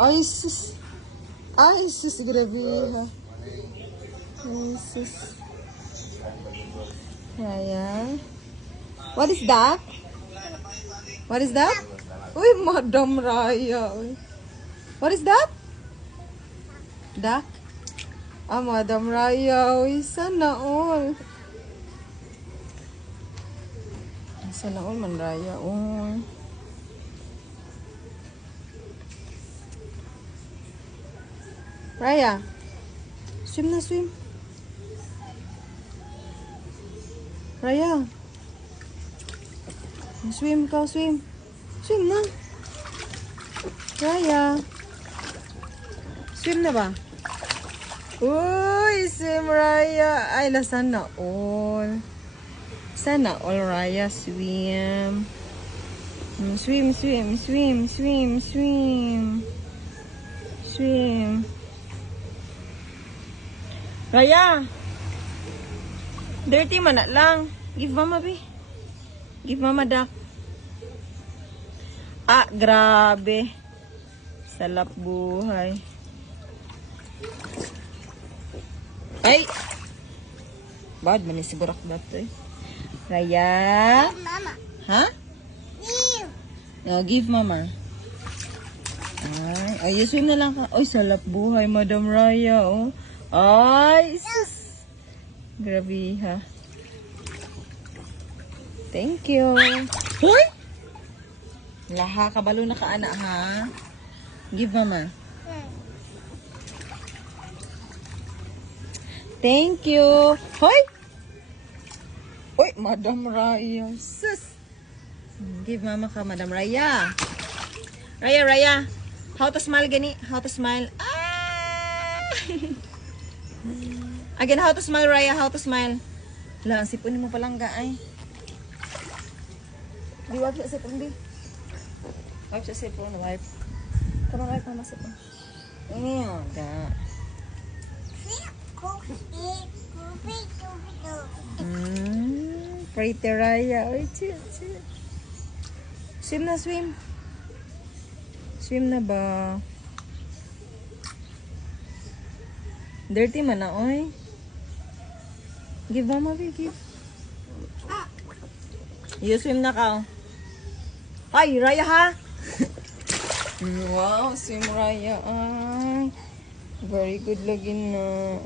Ay, sus. Ay, sus. Grabe, ha. Ay, sus. Raya. What is that? What is that? Uy, Madam Raya. Uy. What is that? Duck? Ah, Madam Raya. Uy, sana all. Sana all man Raya. Uy. Raya. Swim na, swim. Raya. Swim ka, swim. Swim na. Raya. Swim na ba? Uy, swim Raya. Ay, sana all. Sana all Raya swim. Swim, swim, swim, swim, swim. Swim. Raya. Dirty man na lang. Give mama, be. Give mama duck. Ah, grabe. Salap buhay. Ay! Bad man si burak dato eh. Raya? Mama. Ha? Give. No, give mama. Ay, swim na lang ka. Ay, salap buhay, Madam Raya, oh. Ay, sus. Grabe, ha. Thank you. Hoy! Laha, kabalo na ka, anak, ha? Give mama. Thank you. Hoy! Uy, Madam Raya. Sus. Give mama ka, Madam Raya. Raya, Raya. How to smile gani? How to smile? Ah! Again, how to smile, Raya? How to smile? Wala, ang sipunin mo palang ga, ay. Di, wipe sa sipon, di. Wipe sa sipon, wipe. Come on, wipe mama sipon. Ew, ga. Pretty Raya. Oy, chill, chill. Swim na, swim. Swim na ba? Dirty man na, oy. Give mama, be, give. You swim na ka, oh. Ay, Raya, ha? Wow, swim Raya. Ay, very good looking na.